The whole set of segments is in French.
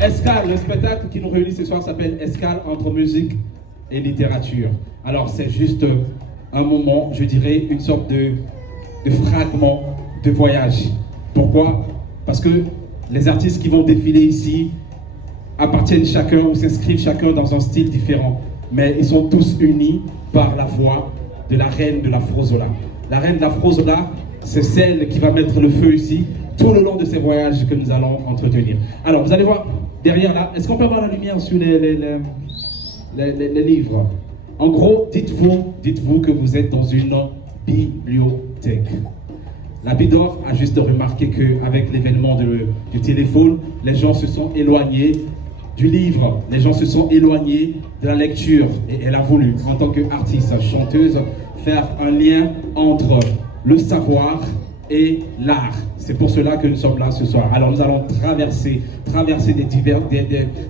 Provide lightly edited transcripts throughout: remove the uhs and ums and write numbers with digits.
Escale, le spectacle qui nous réunit ce soir s'appelle Escale entre musique et littérature. Alors c'est juste un moment, je dirais, une sorte de fragment de voyage. Pourquoi? Parce que les artistes qui vont défiler ici appartiennent chacun ou s'inscrivent chacun dans un style différent. Mais ils sont tous unis par la voix de la reine de l'Afrozola. La reine de l'Afrozola, c'est celle qui va mettre le feu ici tout le long de ces voyages que nous allons entretenir. Alors, vous allez voir derrière là, est-ce qu'on peut avoir la lumière sur les livres? En gros, dites-vous que vous êtes dans une bibliothèque. La Bidor a juste remarqué qu'avec l'événement du téléphone, les gens se sont éloignés du livre, les gens se sont éloignés de la lecture. Et elle a voulu, en tant qu'artiste, chanteuse, faire un lien entre le savoir et l'art. C'est pour cela que nous sommes là ce soir. Alors nous allons traverser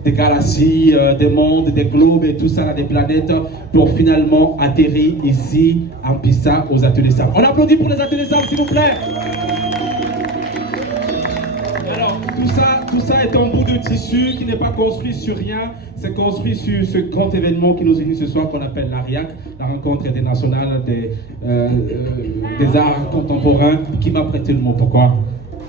des galaxies, des mondes, des globes et tout ça, là, des planètes, pour finalement atterrir ici en Pisa aux Ateliers Sables. On applaudit pour les Ateliers Sables, s'il vous plaît. Alors tout ça est un bout de tissu qui n'est pas construit sur rien, c'est construit sur ce grand événement qui nous unit ce soir qu'on appelle l'ARIAC, la rencontre internationale des arts contemporains, qui m'a prêté le mot. Pourquoi?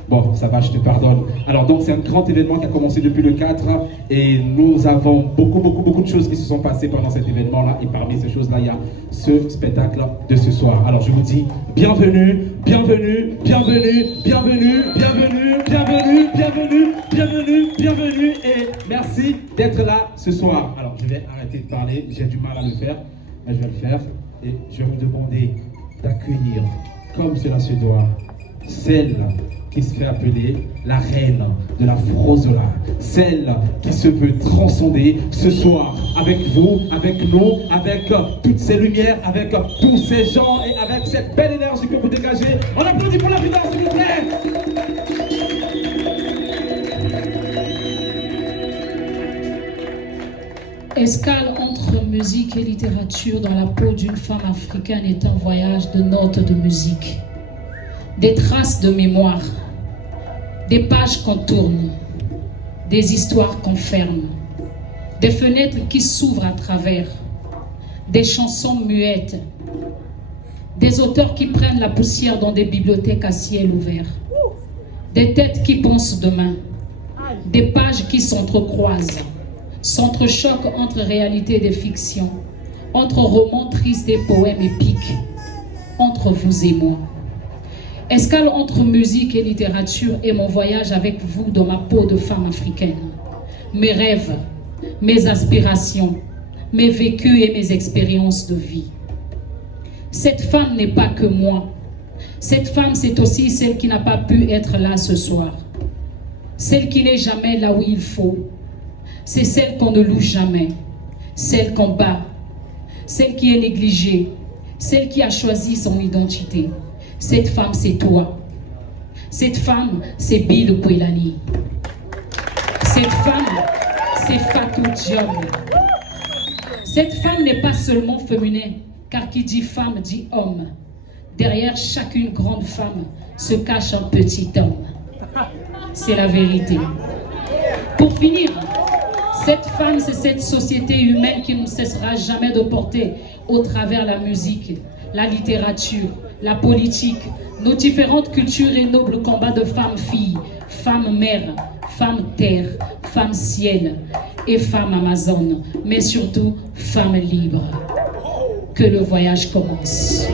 Bon, ça va, je te pardonne. Alors donc c'est un grand événement qui a commencé depuis le 4 et nous avons beaucoup de choses qui se sont passées pendant cet événement-là, et parmi ces choses-là, il y a ce spectacle de ce soir. Alors je vous dis bienvenue, bienvenue, bienvenue, bienvenue, bienvenue, bienvenue, bienvenue, bienvenue, bienvenue, et merci d'être là ce soir. Alors je vais arrêter de parler, j'ai du mal à le faire, mais je vais le faire, et je vais vous demander d'accueillir, comme cela se doit, celle qui se fait appeler la reine de l'Afrozola, celle qui se veut transcender ce soir avec vous, avec nous, avec toutes ces lumières, avec tous ces gens et avec cette belle énergie que vous dégagez. On applaudit pour la vidéo, s'il vous plaît. Escale entre musique et littérature dans la peau d'une femme africaine est un voyage de notes de musique, des traces de mémoire, des pages qu'on tourne, des histoires qu'on ferme, des fenêtres qui s'ouvrent à travers, des chansons muettes, des auteurs qui prennent la poussière dans des bibliothèques à ciel ouvert, des têtes qui pensent demain, des pages qui s'entrecroisent, s'entrechoquent entre réalité et fiction, entre romans tristes et poèmes épiques, entre vous et moi. Escale entre musique et littérature est mon voyage avec vous dans ma peau de femme africaine. Mes rêves, mes aspirations, mes vécus et mes expériences de vie. Cette femme n'est pas que moi. Cette femme, c'est aussi celle qui n'a pas pu être là ce soir. Celle qui n'est jamais là où il faut. C'est celle qu'on ne loue jamais. Celle qu'on bat. Celle qui est négligée. Celle qui a choisi son identité. Cette femme, c'est toi. Cette femme, c'est Bill Kwelani. Cette femme, c'est Fatou Diop. Cette femme n'est pas seulement féminin, car qui dit femme dit homme. Derrière chacune grande femme se cache un petit homme. C'est la vérité. Pour finir, cette femme, c'est cette société humaine qui ne cessera jamais de porter au travers la musique, la littérature, la politique, nos différentes cultures et nobles combats de femmes-filles, femmes-mères, femmes-terre, femmes-ciel et femmes amazones, mais surtout femmes libres. Que le voyage commence.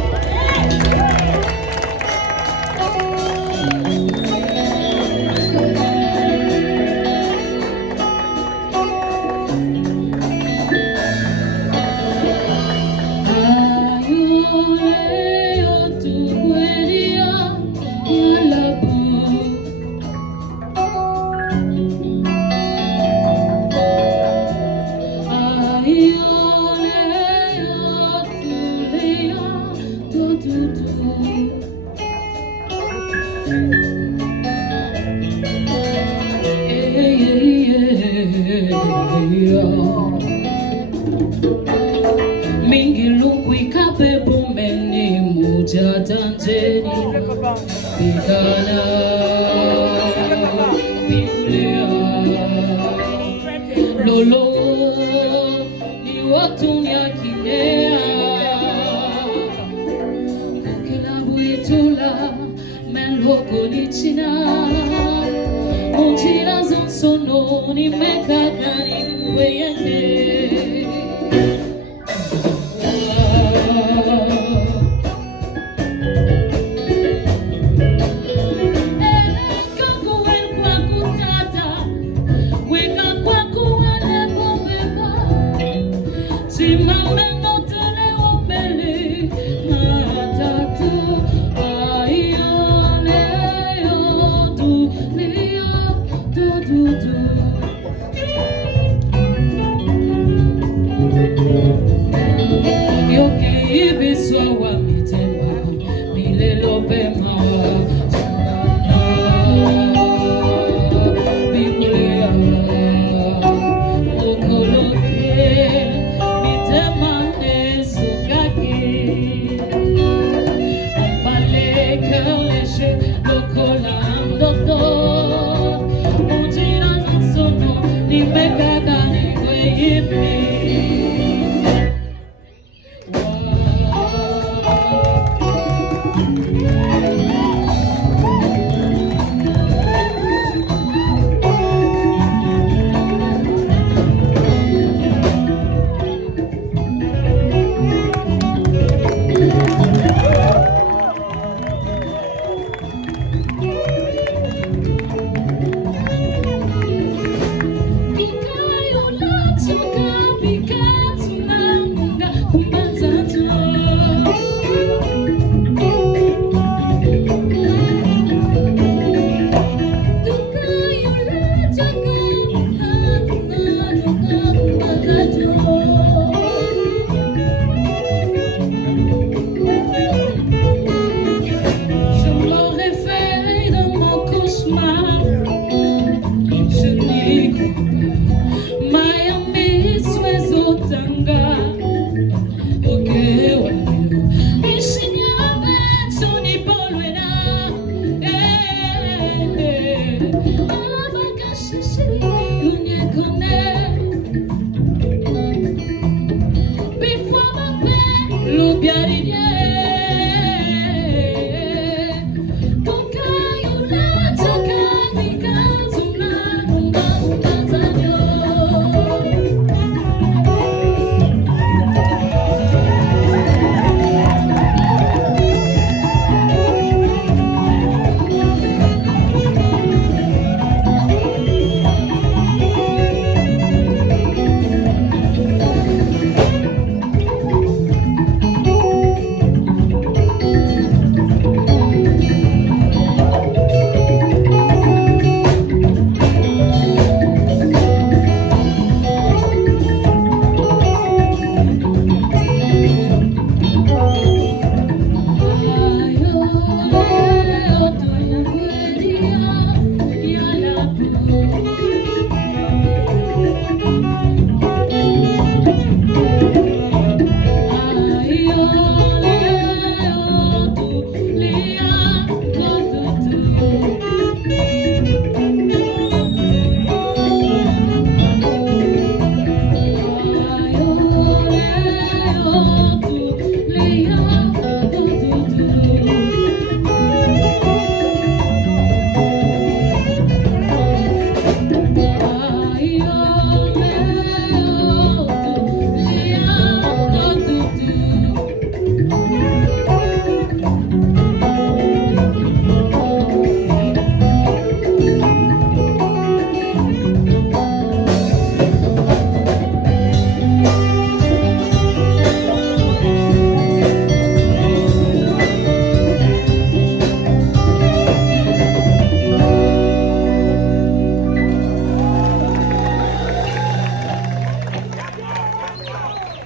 mingi lukwi kape bumeni muja tanzeni bigana bigulea lolo ni watu nyakinea kukila buitula meloko ni china mutira zonsono ni mekagani kuweyene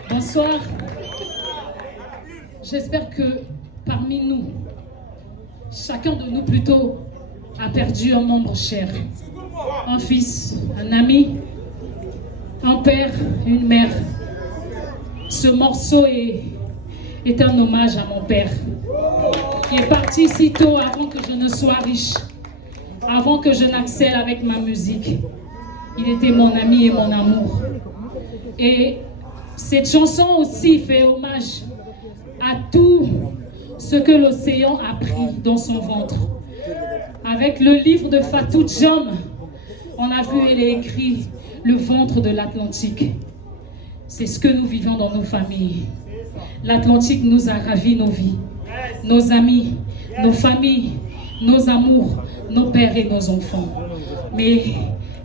Bonsoir. J'espère que parmi nous, chacun de nous plutôt a perdu un membre cher. Un fils, un ami, un père, une mère. Ce morceau est un hommage à mon père, qui est parti si tôt avant que je ne sois riche, avant que je n'accède avec ma musique. Il était mon ami et mon amour. Et cette chanson aussi fait hommage à tout ce que l'océan a pris dans son ventre. Avec le livre de Fatou Diom, on a vu, elle a écrit le ventre de l'Atlantique. C'est ce que nous vivons dans nos familles. L'Atlantique nous a ravi nos vies, nos amis, nos familles, nos amours, nos pères et nos enfants. Mais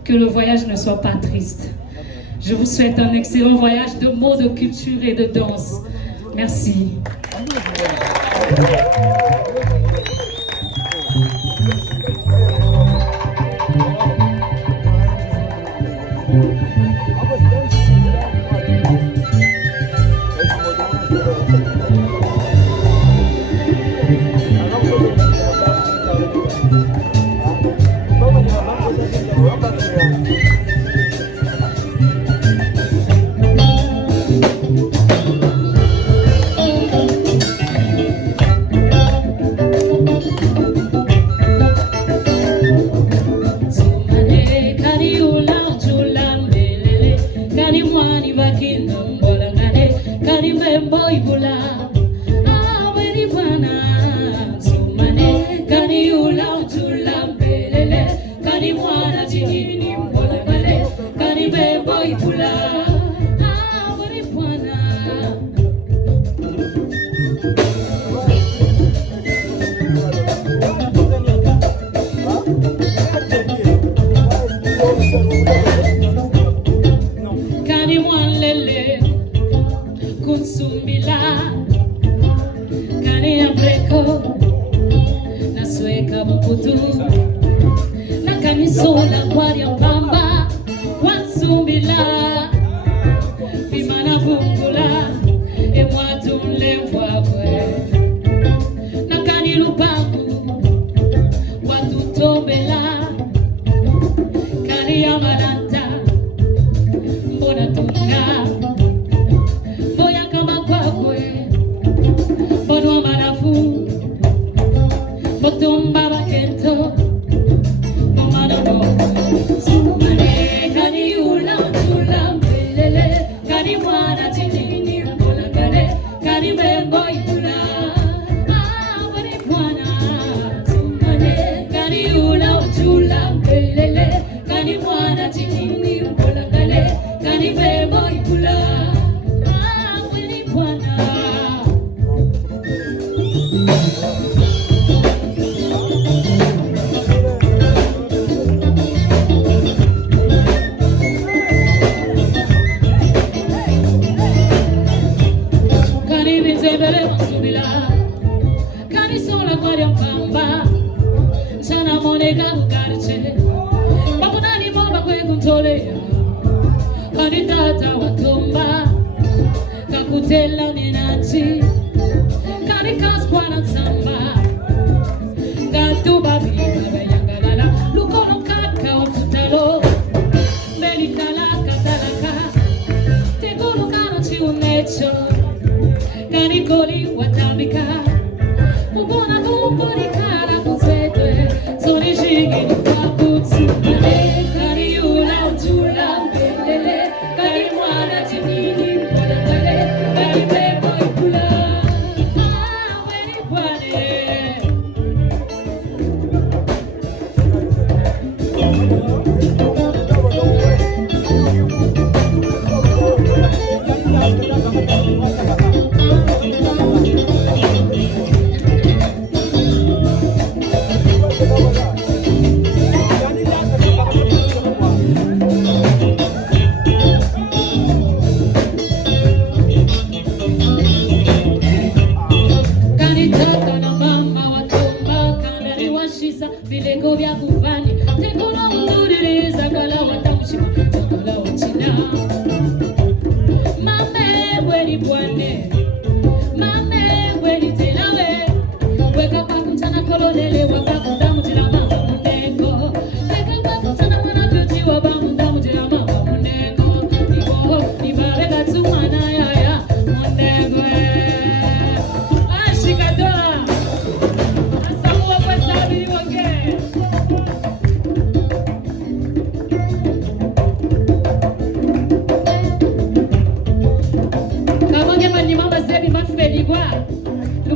que le voyage ne soit pas triste. Je vous souhaite un excellent voyage de mots, de culture et de danse. Merci.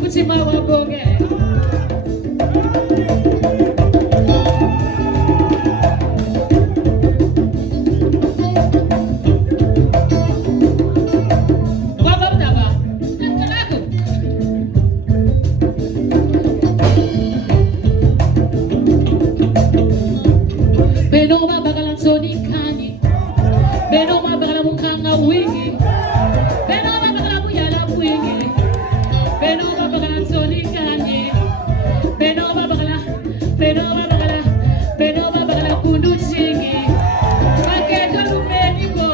futhi mawaboke. Baba mdaba. Nako. Benoma bagala Tony Kanye. Benoma bagala mukanga wingi. Benoma bagala buyala wingi. Benoma bagala Tony Kanye. Benoma bagala kundu chingi. Paketo lumeni bo.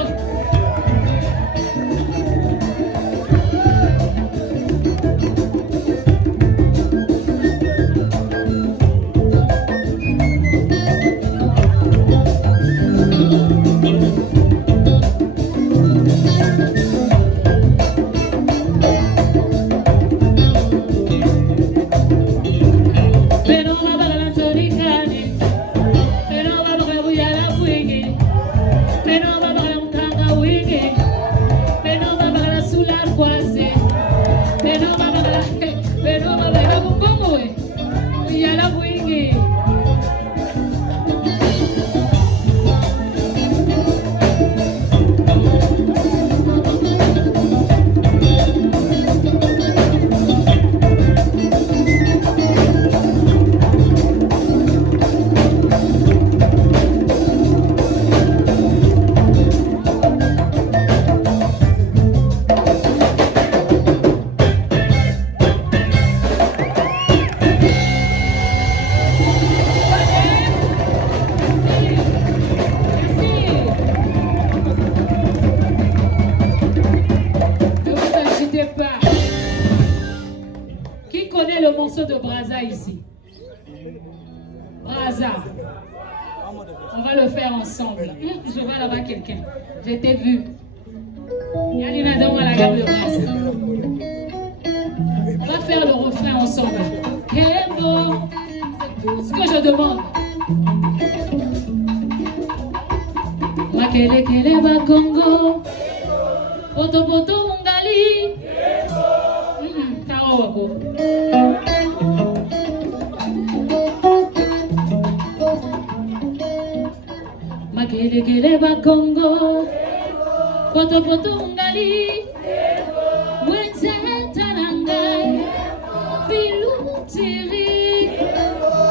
Benoma bagala Tony Kanye. Benoma bagala buyala wingi. Benoma bagala mukanga wingi. Benoma bagala sular kwase. Benoma bagala mugongo we. Buyala wingi. Ne vous agitez pas. Qui connaît le morceau de Braza ici? Braza. On va le faire ensemble. Je vois là-bas quelqu'un. Je t'ai vu. Yalina donne à la gamme de Braza. On va faire le refrain ensemble. Kembo. C'est tout ce que je demande. Makele kele ba Congo. Poto poto mungali. Tawa wako. Makele kele ba Congo. Poto poto mungali. Wenze tanangai. Filou tiri.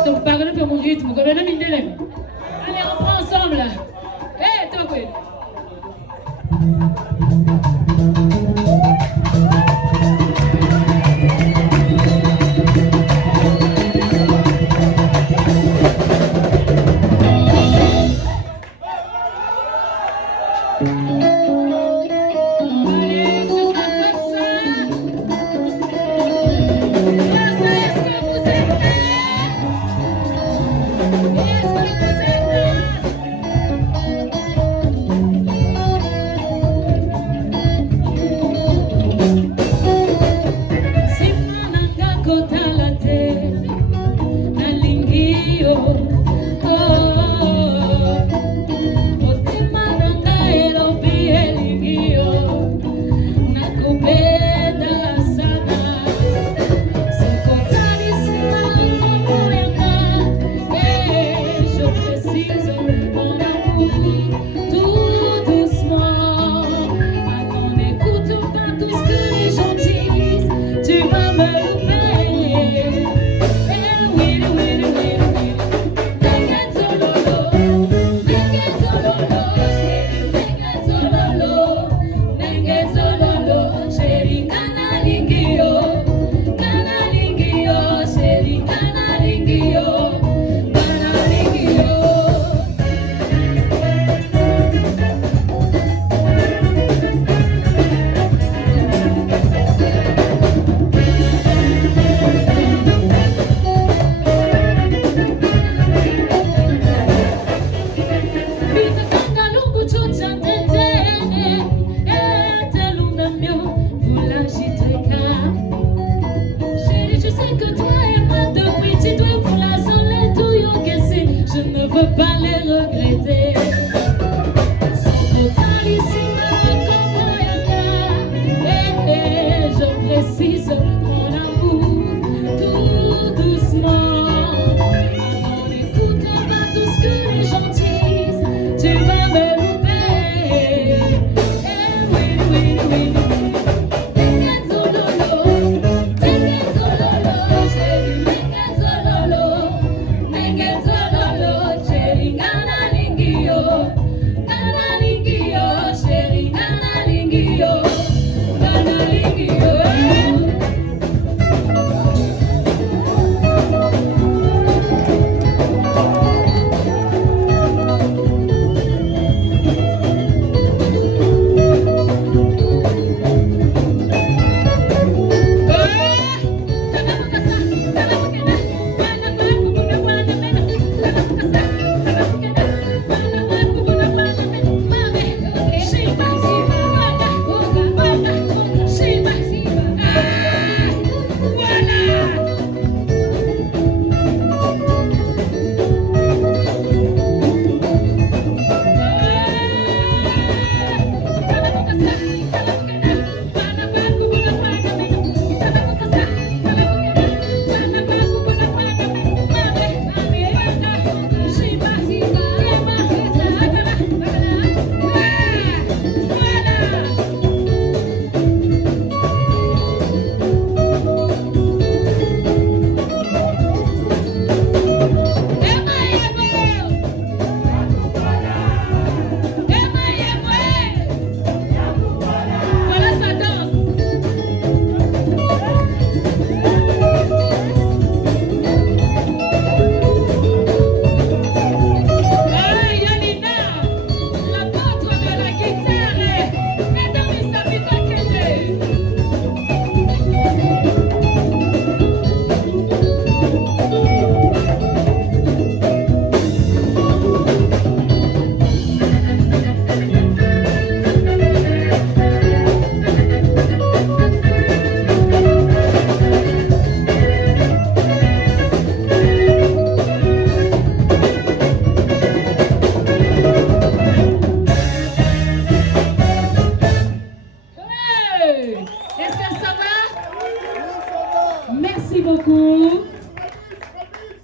Donc pardonnez pour mon rythme. Vous avez mis Allez, on prend ensemble. Hey, toi quoi? Allez, sur la ça. Est-ce que vous êtes prêts? Est-ce que vous êtes prêts?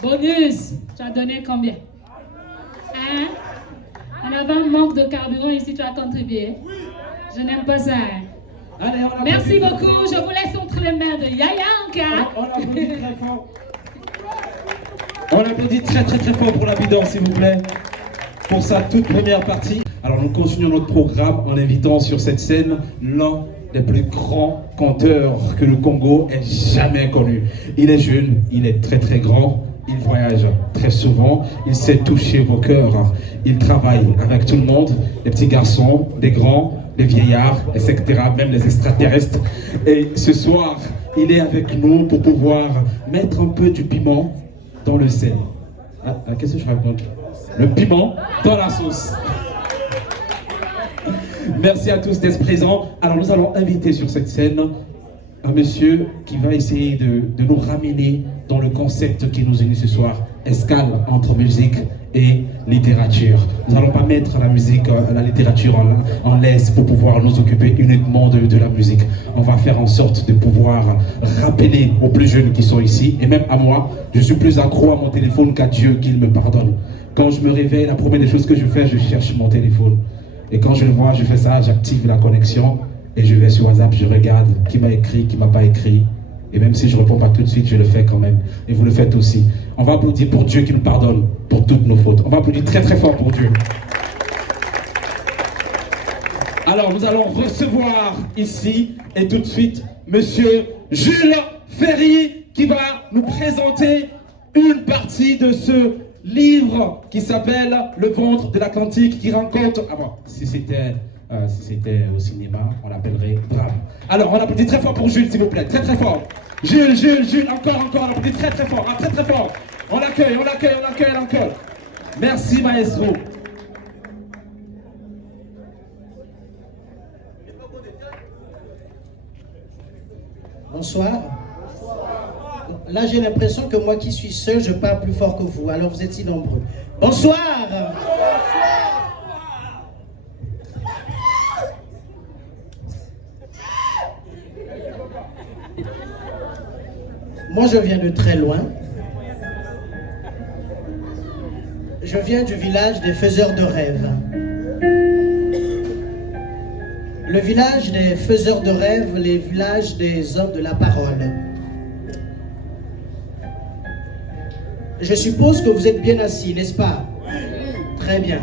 Bonus, tu as donné combien? Hein? On avait un manque de carburant ici, tu as contribué. Je n'aime pas ça. Hein? Allez, Merci beaucoup, je vous laisse entre les mains de Yaya Anka. On applaudit très fort. On applaudit très très fort pour la bidon, s'il vous plaît, pour sa toute première partie. Alors nous continuons notre programme en invitant sur cette scène l'un des plus grands chanteurs que le Congo ait jamais connu. Il est jeune, il est très très grand, il voyage très souvent, il sait toucher vos cœurs, il travaille avec tout le monde, les petits garçons, les grands, les vieillards, etc., même les extraterrestres. Et ce soir, il est avec nous pour pouvoir mettre un peu du piment dans le sel. Qu'est-ce que je raconte? Le piment dans la sauce. Merci à tous d'être présents. Alors nous allons inviter sur cette scène un monsieur qui va essayer de nous ramener dans le concept qui nous unit ce soir, escale entre musique et littérature. Nous n'allons pas mettre la musique, la littérature en laisse pour pouvoir nous occuper uniquement de la musique. On va faire en sorte de pouvoir rappeler aux plus jeunes qui sont ici, et même à moi, je suis plus accro à mon téléphone qu'à Dieu qu'il me pardonne. Quand je me réveille, la première des choses que je fais, je cherche mon téléphone. Et quand je le vois, je fais ça, j'active la connexion et je vais sur WhatsApp, je regarde qui m'a écrit, qui m'a pas écrit. Et même si je ne réponds pas tout de suite, je le fais quand même. Et vous le faites aussi. On va applaudir pour Dieu qui nous pardonne pour toutes nos fautes. On va applaudir très très fort pour Dieu. Alors nous allons recevoir ici et tout de suite Monsieur Jules Ferry qui va nous présenter une partie de ce livre qui s'appelle Le ventre de l'Atlantique, qui raconte... Ah bon, si c'était au cinéma, on l'appellerait drame. Alors, on applaudit très fort pour Jules, s'il vous plaît. Très très fort. Jules, encore, on applaudit très très fort. Ah, très très fort. On l'accueille. Merci, maestro. Bonsoir. Là, j'ai l'impression que moi qui suis seul, je parle plus fort que vous. Alors, vous êtes si nombreux. Bonsoir. Moi, je viens de très loin. Je viens du village des faiseurs de rêves. Le village des faiseurs de rêves, les villages des hommes de la parole. Je suppose que vous êtes bien assis, n'est-ce pas? Très bien.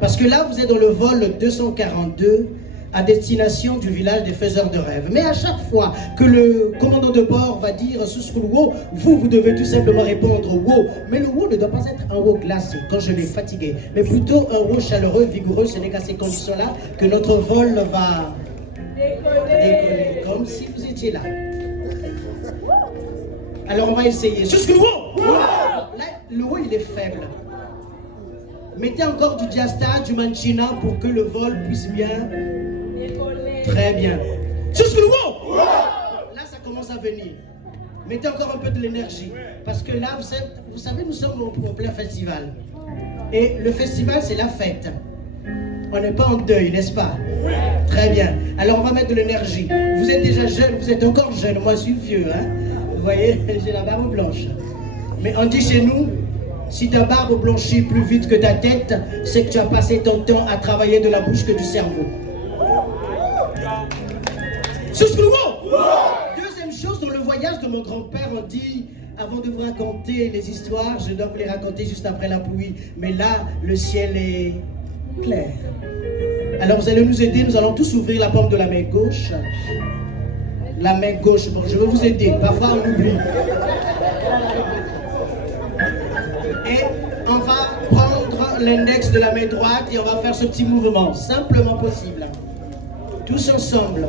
Parce que là, vous êtes dans le vol 242 à destination du village des faiseurs de rêves. Mais à chaque fois que le commandant de bord va dire Suskulwo, vous devez tout simplement répondre wo. Mais le wo ne doit pas être un wo glacé quand je l'ai fatigué, mais plutôt un wo chaleureux, vigoureux. Ce n'est qu'à ces conditions-là que notre vol va décoller, comme si vous étiez là. Alors on va essayer. Suskulwo! Là, le wo il est faible. Mettez encore du diasta, du manchina pour que le vol puisse bien. Très bien. Suskulwo! Là, ça commence à venir. Mettez encore un peu de l'énergie. Parce que là, vous savez, nous sommes en plein festival. Et le festival, c'est la fête. On n'est pas en deuil, n'est-ce pas? Très bien. Alors, on va mettre de l'énergie. Vous êtes déjà jeune, vous êtes encore jeune. Moi, je suis vieux. Hein? Vous voyez, j'ai la barbe blanche. Mais on dit chez nous, si ta barbe blanchit plus vite que ta tête, c'est que tu as passé ton temps à travailler de la bouche que du cerveau. Deuxième chose, dans le voyage de mon grand-père, on dit, avant de vous raconter les histoires, je dois vous les raconter juste après la pluie. Mais là, le ciel est clair. Alors vous allez nous aider, nous allons tous ouvrir la paume de la main gauche. La main gauche, bon, je vais vous aider, parfois on oublie. Et on va prendre l'index de la main droite et on va faire ce petit mouvement, simplement possible. Tous ensemble.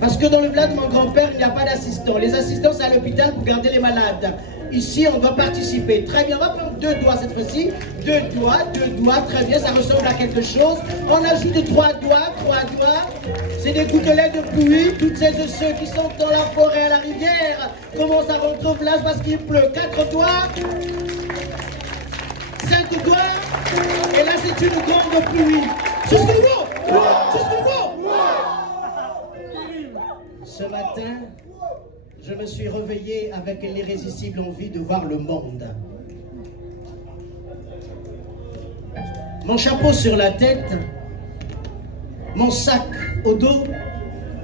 Parce que dans le village de mon grand-père, il n'y a pas d'assistant. Les assistants, c'est à l'hôpital pour garder les malades. Ici, on va participer. Très bien, on va prendre 2 doigts cette fois-ci. 2 doigts, très bien, ça ressemble à quelque chose. On ajoute 3 doigts. C'est des gouttelettes de pluie. Toutes celles et ceux qui sont dans la forêt, à la rivière, commencent à rentrer au village parce qu'il pleut. 4 doigts. 5 doigts. Et là, c'est une grande pluie. Suskulwo! Ce matin, je me suis réveillé avec l'irrésistible envie de voir le monde. Mon chapeau sur la tête, mon sac au dos,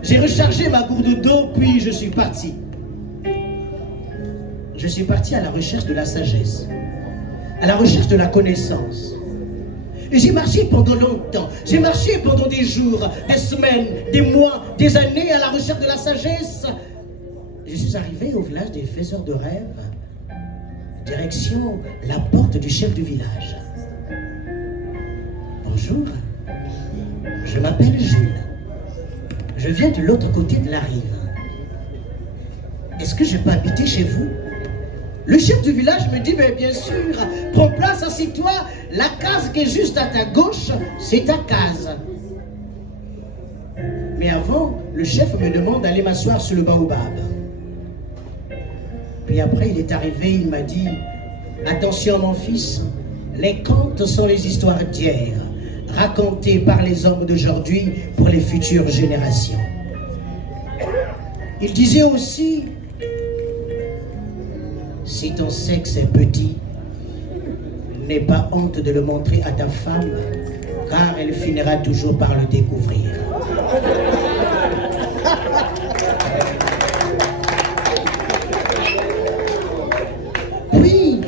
j'ai rechargé ma gourde d'eau, puis je suis parti. Je suis parti à la recherche de la sagesse, à la recherche de la connaissance. Et j'ai marché pendant longtemps, j'ai marché pendant des jours, des semaines, des mois, des années à la recherche de la sagesse. Je suis arrivé au village des faiseurs de rêves, direction la porte du chef du village. Bonjour, je m'appelle Jules. Je viens de l'autre côté de la rive. Est-ce que je peux habiter chez vous? Le chef du village me dit, mais bien sûr, prends place, assis-toi. La case qui est juste à ta gauche, c'est ta case. Mais avant, le chef me demande d'aller m'asseoir sur le baobab. Puis après, il est arrivé, il m'a dit, attention mon fils, les contes sont les histoires d'hier, racontées par les hommes d'aujourd'hui pour les futures générations. Il disait aussi, si ton sexe est petit, n'aie pas honte de le montrer à ta femme, car elle finira toujours par le découvrir. Puis,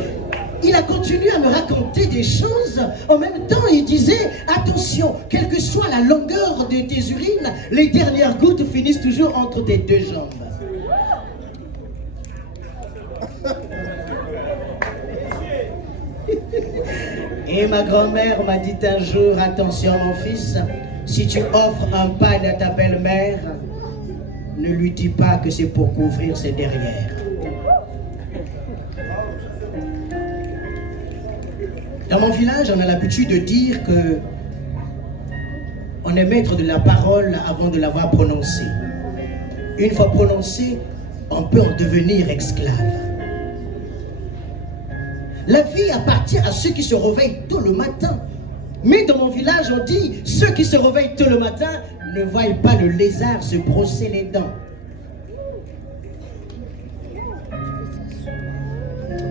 il a continué à me raconter des choses. En même temps, il disait, attention, quelle que soit la longueur de tes urines, les dernières gouttes finissent toujours entre tes 2 jambes. Et ma grand-mère m'a dit un jour, attention mon fils, si tu offres un pain à ta belle-mère, ne lui dis pas que c'est pour couvrir ses derrières. Dans mon village, on a l'habitude de dire que on est maître de la parole avant de l'avoir prononcée. Une fois prononcée, on peut en devenir esclave. La vie appartient à ceux qui se réveillent tôt le matin. Mais dans mon village, on dit, ceux qui se réveillent tôt le matin ne voient pas le lézard se brosser les dents.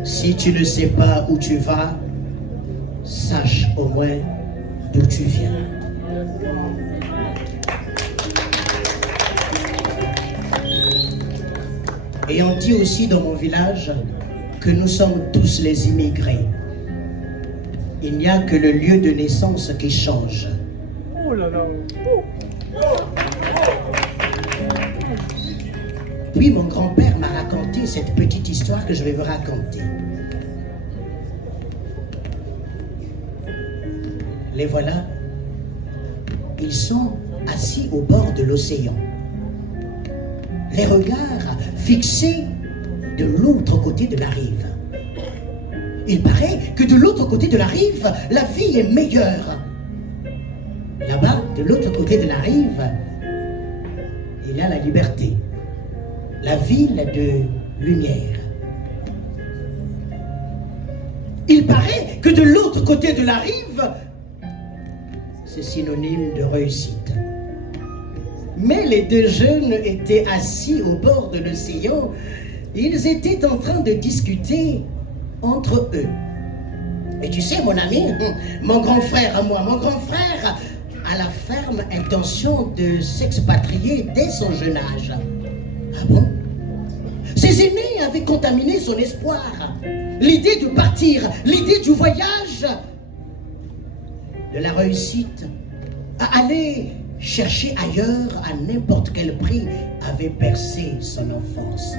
Si tu ne sais pas où tu vas, sache au moins d'où tu viens. Et on dit aussi dans mon village que nous sommes tous les immigrés. Il n'y a que le lieu de naissance qui change. Oh là là. Puis mon grand-père m'a raconté cette petite histoire que je vais vous raconter. Les voilà. Ils sont assis au bord de l'océan. Les regards fixés de l'autre côté de la rive. Il paraît que de l'autre côté de la rive, la vie est meilleure. Là-bas, de l'autre côté de la rive, il y a la liberté. La ville de lumière. Il paraît que de l'autre côté de la rive, c'est synonyme de réussite. Mais les deux jeunes étaient assis au bord de l'océan. Ils étaient en train de discuter entre eux. Et tu sais, mon ami, mon grand frère à moi, mon grand frère a la ferme intention de s'expatrier dès son jeune âge. Ah bon? Ses aînés avaient contaminé son espoir. L'idée de partir, l'idée du voyage, de la réussite, à aller chercher ailleurs à n'importe quel prix avait bercé son enfance.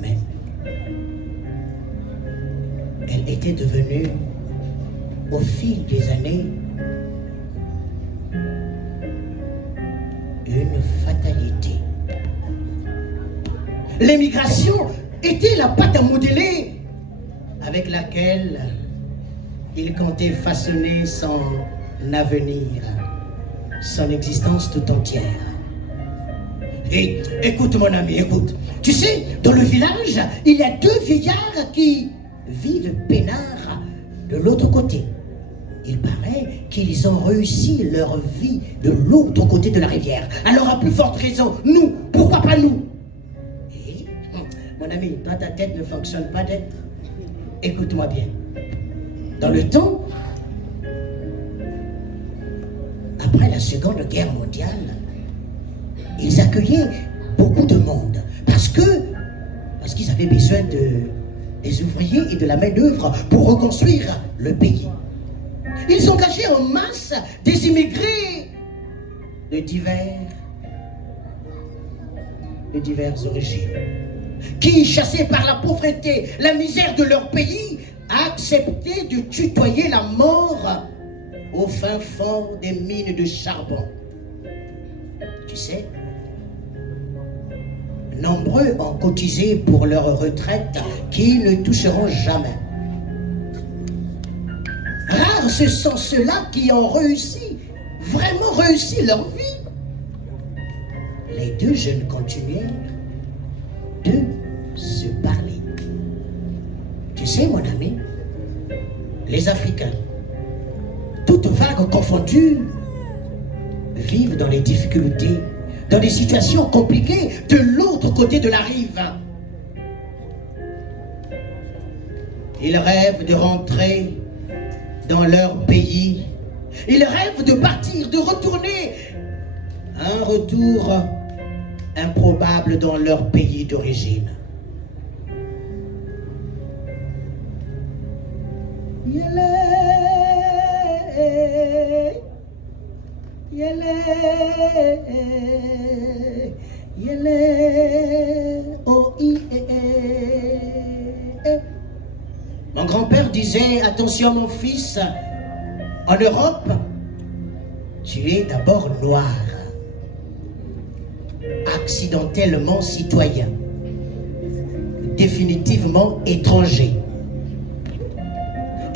Mais elle était devenue, au fil des années, une fatalité. L'émigration était la pâte à modeler avec laquelle il comptait façonner son avenir, son existence tout entière. Et écoute mon ami, écoute. Tu sais, dans le village, il y a deux vieillards qui vivent peinards de l'autre côté. Il paraît qu'ils ont réussi leur vie de l'autre côté de la rivière. Alors à plus forte raison, nous, pourquoi pas nous? Et, mon ami, toi ta tête ne fonctionne pas d'être. Écoute-moi bien. Dans le temps, après la Seconde Guerre mondiale, ils accueillaient beaucoup de monde parce qu'ils avaient besoin des ouvriers et de la main-d'œuvre pour reconstruire le pays. Ils engageaient en masse des immigrés de diverses origines, qui, chassés par la pauvreté, la misère de leur pays, acceptaient de tutoyer la mort au fin fond des mines de charbon. Tu sais, nombreux ont cotisé pour leur retraite qu'ils ne toucheront jamais. Rares ce sont ceux-là qui ont réussi, vraiment réussi leur vie. Les deux jeunes continuèrent de se parler. Tu sais, mon ami, les Africains, toutes vagues confondues, vivent dans les difficultés, dans des situations compliquées de l'autre côté de la rive. Ils rêvent de rentrer dans leur pays. Ils rêvent de partir, de retourner. Un retour improbable dans leur pays d'origine. Mon grand-père disait, attention mon fils, en Europe, tu es d'abord noir, accidentellement citoyen, définitivement étranger.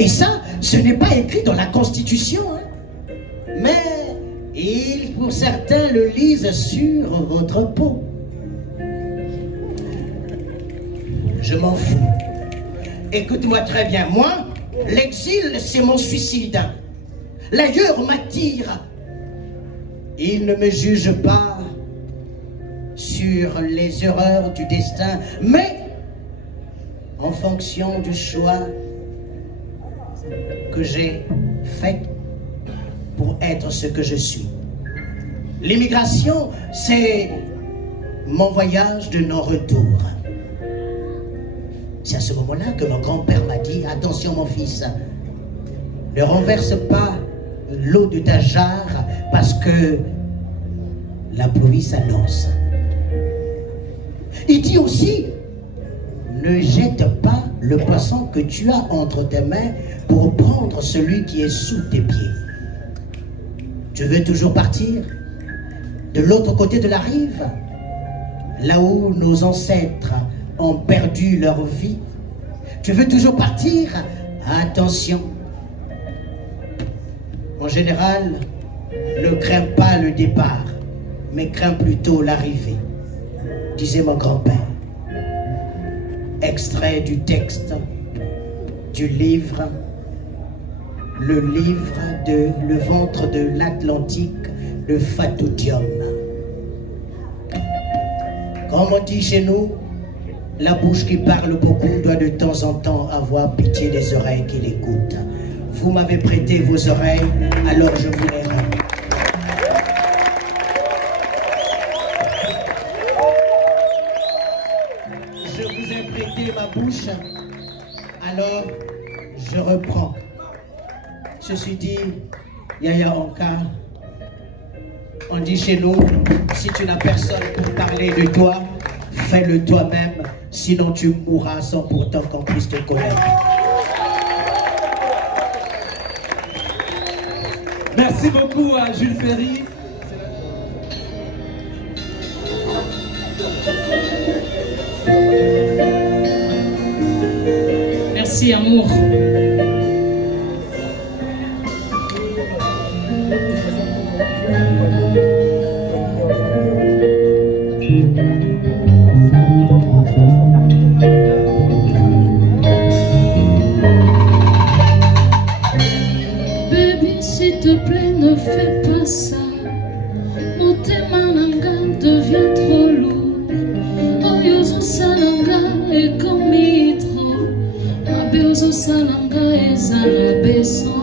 Et ça, ce n'est pas écrit dans la Constitution, hein? Mais pour certains le lisent sur votre peau. Je m'en fous. Écoute-moi très bien, moi, l'exil, c'est mon suicide. L'ailleurs m'attire. Il ne me juge pas sur les erreurs du destin, mais en fonction du choix que j'ai fait pour être ce que je suis. L'immigration, c'est mon voyage de non-retour. C'est à ce moment-là que mon grand-père m'a dit, attention mon fils, ne renverse pas l'eau de ta jarre parce que la pluie s'annonce. Il dit aussi, ne jette pas le poisson que tu as entre tes mains pour prendre celui qui est sous tes pieds. Tu veux toujours partir de l'autre côté de la rive, là où nos ancêtres ont perdu leur vie. Tu veux toujours partir? Attention. En général, ne crains pas le départ, mais crains plutôt l'arrivée, disait mon grand-père. Extrait du texte du livre, le livre de Le ventre de l'Atlantique de Fatou Diom. Comme on dit chez nous, la bouche qui parle beaucoup doit de temps en temps avoir pitié des oreilles qui l'écoutent. Vous m'avez prêté vos oreilles, alors je vous les rends. Je vous ai prêté ma bouche, alors je reprends. Ceci dit, Yaya Onka, on dit chez nous, si tu n'as personne pour parler de toi, fais-le toi-même, sinon tu mourras sans pourtant qu'on puisse te connaître. Merci beaucoup à Jules Ferry. Merci, amour. Baby, s'il te plaît, ne fais pas ça. Motema nanga devient trop lourd. Oyozo salanga et comme trop. Abeozo salanga et zarabesan.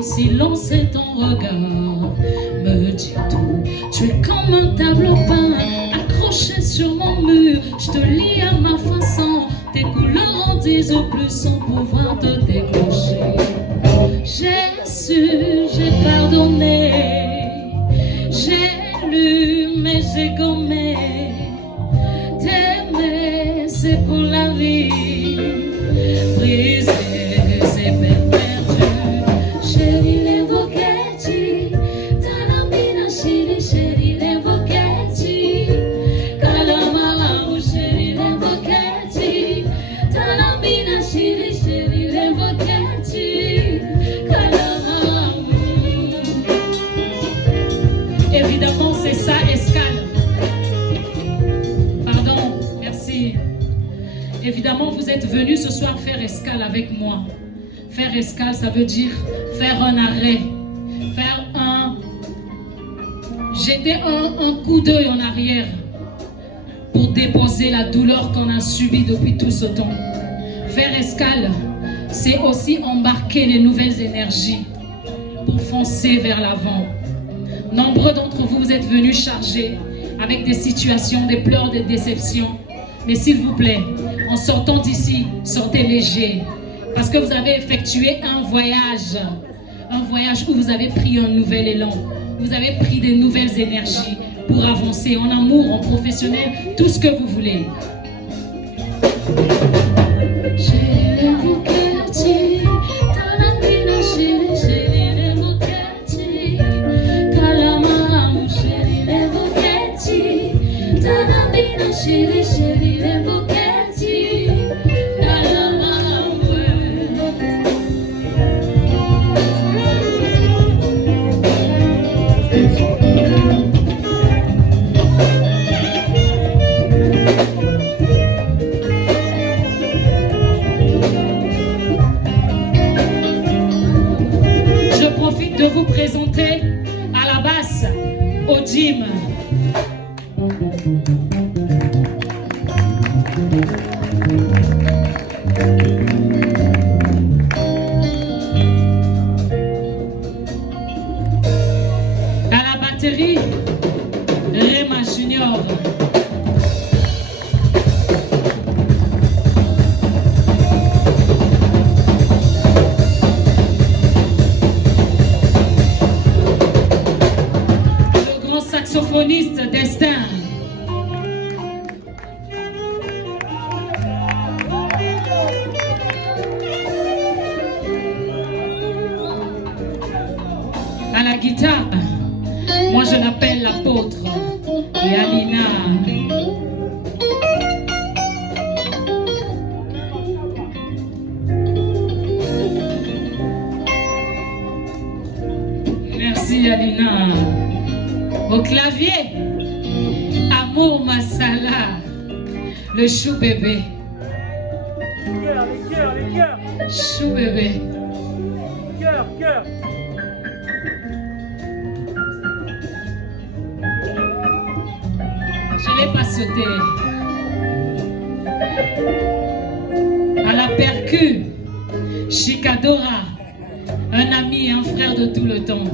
Silence et ton regard me dit tout. Tu es comme un tableau peint accroché sur mon mur. Je te lis à ma façon. Tes couleurs en disent plus sans pouvoir te décrocher. J'ai su, j'ai pardonné. J'ai lu, mais j'ai gommé. T'aimer, c'est pour la vie. Briser, c'est perdu. Évidemment, c'est ça, escale. Pardon, merci. Évidemment, vous êtes venus ce soir faire escale avec moi. Faire escale, ça veut dire faire un arrêt. Faire jeter un coup d'œil en arrière pour déposer la douleur qu'on a subie depuis tout ce temps. Faire escale, c'est aussi embarquer les nouvelles énergies pour foncer vers l'avant. Nombreux d'entre vous, vous êtes venus chargés avec des situations, des pleurs, des déceptions. Mais s'il vous plaît, en sortant d'ici, sortez léger. Parce que vous avez effectué un voyage où vous avez pris un nouvel élan. Vous avez pris des nouvelles énergies pour avancer en amour, en professionnel, tout ce que vous voulez. Je profite de vous présenter à la basse, au gym. À la batterie, Rema Junior. Le grand saxophoniste Destin. À la guitare, moi je l'appelle l'apôtre, Yalina. Merci Yalina. Au clavier, Amour Masala, le chou bébé. Chou bébé. Je l'ai pas sauté. À la percu, Chikadora, un ami et un frère de tout le temps.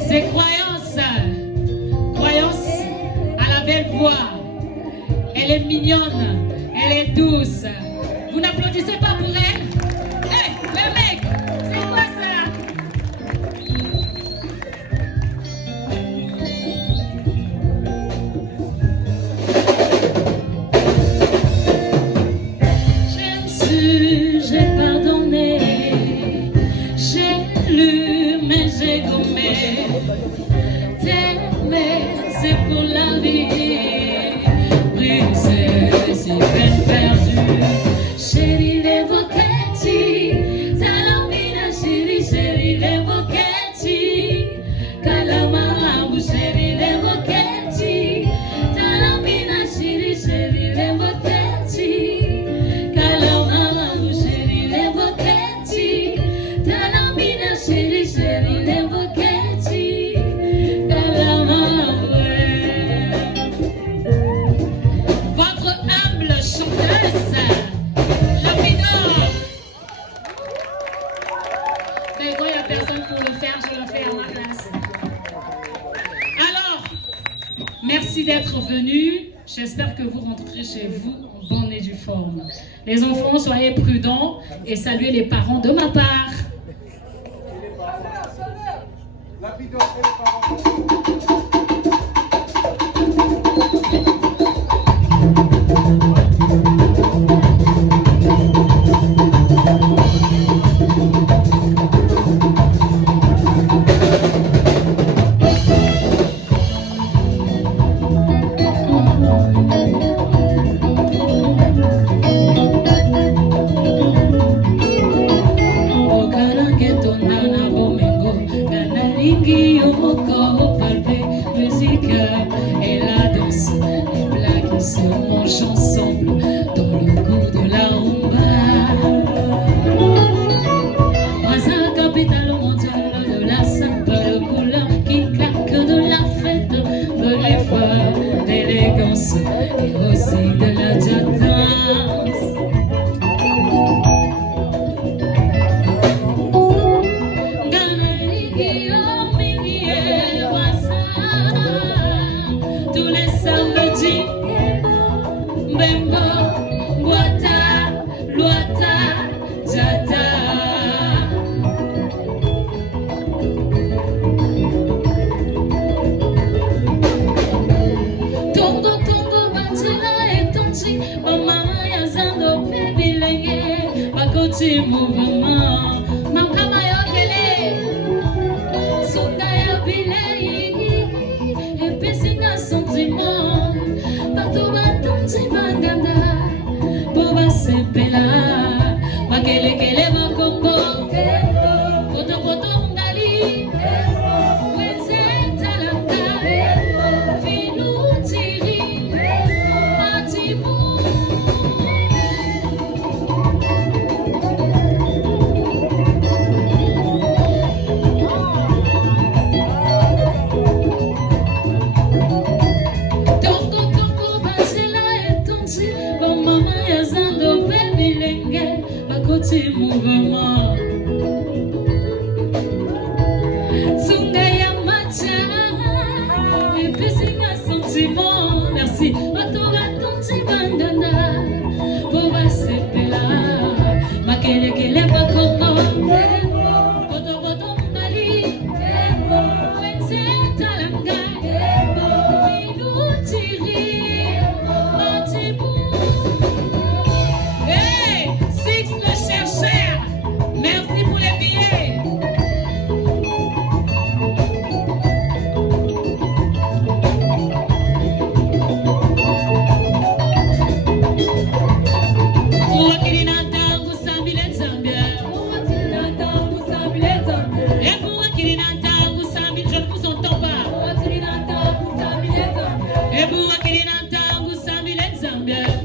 Ses croyances à la belle voix. Elle est mignonne, elle est douce. Vous n'applaudissez pas pour elle? Hé, le mec, c'est quoi ça? J'ai su, j'ai pardonné, j'ai lu, mais j'ai gommé. T'aimer, c'est pour la vie. Briser, c'est peine perdue. Chérie, les boquetti. Salamina, chérie, chérie, les boquetti. Calamarabu, chérie, les boquetti. Salamina, chérie, chérie, les boquetti. Calamarabu, chérie, les boquetti. Salamina, chérie, chérie, les boquetti. Votre humble chanteuse, Lapidor. Mais quand il n'y a personne pour le faire, je le fais à ma place. Alors, merci d'être venus. J'espère que vous rentrez chez vous en bonne et due forme. Les enfants, soyez prudents et saluez les parents de ma part. Et la danse, les blagues se mangent ensemble dans le goût de la rumba. Braza, capitale mondiale de la simple couleur qui claque de la fête, de l'effort, d'élégance et aussi de la diadème. Mbembo, Boata, Luata, Jata. Tongo, Tongo, Batila et Tonchi, Mama Yazando, Baby Lenge, Bakoti Mouvement, Makama Yogele, Sundaya Bilei, et Pessina Sentiment, Bato Batonchi Baganda, Boba Sepela, Makele Kele Makombo, Koto Koto Ngali, Wense Talanga, Filu Tiri, Matibu. Tongo Tongo Basila et Tonchi, Bon Mama Yazando, Baby Lenge, Bakoti Mouvement. Sungaya Macha, et Pissinga Sentiment. Merci. Bato Batonchi Bandana, Boba Sepela, Makele Kele Bakongo, Koto Koto Mbali, Wense Talanga, Filu Tiri, Matibu. Hey, Six le chercheur, merci pour les billets. Uwakirinata Gusambile Zambia. Et pour Wakirinata Gusambile, je ne vous entends pas. Et pour Wakirinata Gusambile Zambia.